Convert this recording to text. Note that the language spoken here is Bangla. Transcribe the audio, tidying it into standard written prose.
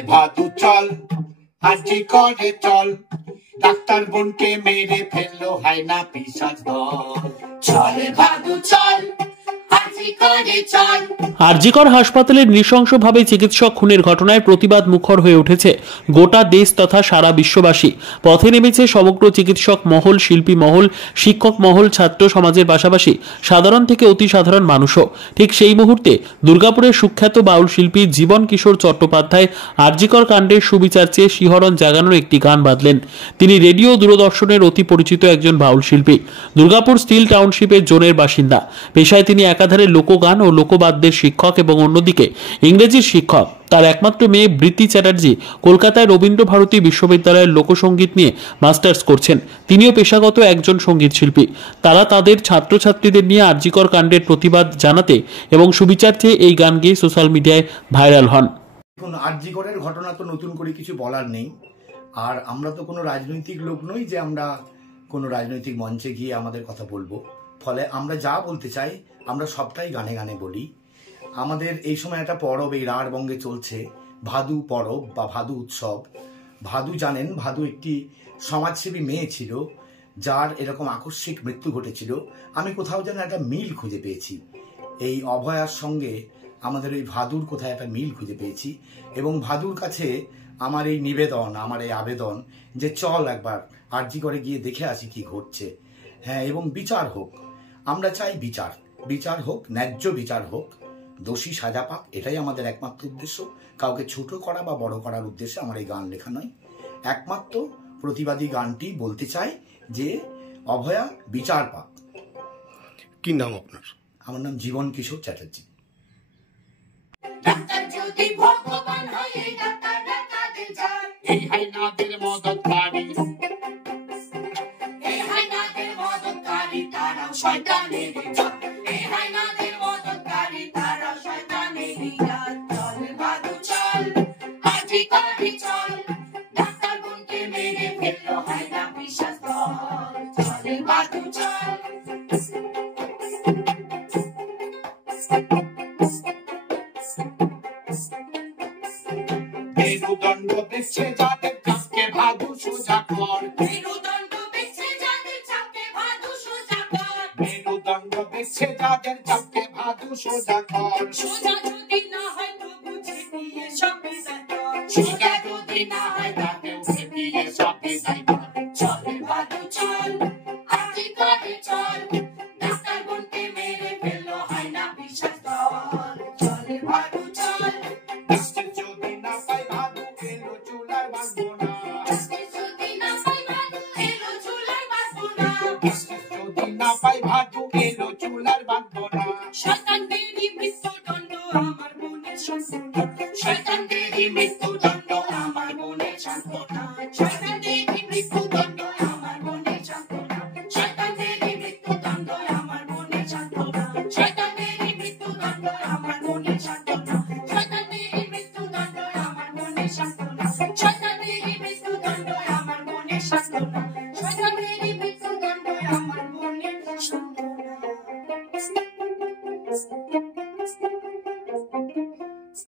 ভাদু চল, আরজি করে চল, ডাক্তার বোনকে মেরে ফেললো হায়না পিশাচ দল। চলে ভাদু চল, আরজি করে চল। আরজিকর হাসপাতালের নৃশংসভাবে চিকিৎসক খুনের ঘটনায় প্রতিবাদ মুখর হয়ে উঠেছে গোটা দেশ তথা সারা বিশ্ববাসী। পথে নেমেছে সমগ্র চিকিৎসক মহল, শিল্পী মহল, শিক্ষক মহল, ছাত্র সমাজের পাশাপাশি সাধারণ থেকে অতি সাধারণ মানুষও। ঠিক সেই মুহূর্তে দুর্গাপুরের সুখ্যাত বাউল শিল্পী জীবন কিশোর চট্টোপাধ্যায় আরজিকর কাণ্ডের সুবিচার চেয়ে শিহরণ জাগানোর একটি গান বাঁধলেন। তিনি রেডিও দূরদর্শনের অতি পরিচিত একজন বাউল শিল্পী। দুর্গাপুর স্টিল টাউনশিপের জোনের বাসিন্দা। পেশায় তিনি একাধারে লোকগান ও লোকবাদ্যের শিক্ষক এবং অন্যদিকে ইংরেজির শিক্ষক। তার একমাত্র মেয়ে বৃত্তি চ্যাটার্জি কলকাতায় রবীন্দ্র ভারতী বিশ্ববিদ্যালয়ের লোকসঙ্গীত নিয়ে মাস্টার্স করছেন। তিনিও পেশাগত একজন সঙ্গীত শিল্পী। তারা তাদের ছাত্রছাত্রীদের নিয়ে আরজিকর কাণ্ডের প্রতিবাদ জানাতে এবং সুবিচার চেয়ে এই গান গেয়ে সোশ্যাল মিডিয়ায় ভাইরাল হন। এখন আরজিকরের ঘটনা তো নতুন করে কিছু বলার নেই, আর আমরা তো কোনো রাজনৈতিক লোক নই যে আমরা কোনো রাজনৈতিক মঞ্চে গিয়ে আমাদের কথা বলবো। ফলে আমরা যা বলতে চাই আমরা সবটাই গানে গানে বলি। আমাদের এই সময় একটা পরব এই রাঢ়বঙ্গে চলছে, ভাদু পরব বা ভাদু উৎসব। ভাদু জানেন, ভাদু একটি সমাজসেবী মেয়ে ছিল যার এরকম আকস্মিক মৃত্যু ঘটেছিল। আমি কোথাও যেন একটা মিল খুঁজে পেয়েছি এই অভয়ার সঙ্গে, আমাদের ওই ভাদুর কোথায় একটা মিল খুঁজে পেয়েছি। এবং ভাদুর কাছে আমার এই নিবেদন, আমার এই আবেদন যে চল একবার আরজিকরে গিয়ে দেখে আসি কি ঘটছে। হ্যাঁ, এবং বিচার হোক। আমরা চাই বিচার হোক, ন্যায্য বিচার হোক, দোষী সাজা পাক, এটাই আমাদের একমাত্র উদ্দেশ্য। কাউকে ছোট করা বা বড় করার উদ্দেশ্যে আমার এই গান লেখা নয়। একমাত্র প্রতিবাদী গানটি বলতে চাই যে অভয়া বিচার পাক। কি নাম আপনার? আমার নাম জীবন কিশোর চ্যাটার্জি। ডাক্তার যদি ভগবান হয় এই ডাক্তাররা কাদের যায়? এই হায়নাদের মদতকারী, এই হায়নাদের মদতকারী তারাও শয়তানেরই জাত। এই হায়নাদের মদতকারী তারাও শয়তানেরই জাত। চল ভাদু চল, আরজি করে চল, ডাক্তার বোনকে মেরে ফেললো হায়না পিশাচ দল। চল ভাদু চল। মেরুদণ্ড দিচ্ছে যাদের চাপকে ভাদু সোজা কর। মেরুদণ্ড দিচ্ছে যাদের চাপকে ভাদু সোজা কর। মেরুদণ্ড দিচ্ছে যাদের চাপকে ভাদু সোজা কর। সোজা যদি না হয় তো বুঝে নিয়ে সব বিচার কর। সোজা যদি না হয়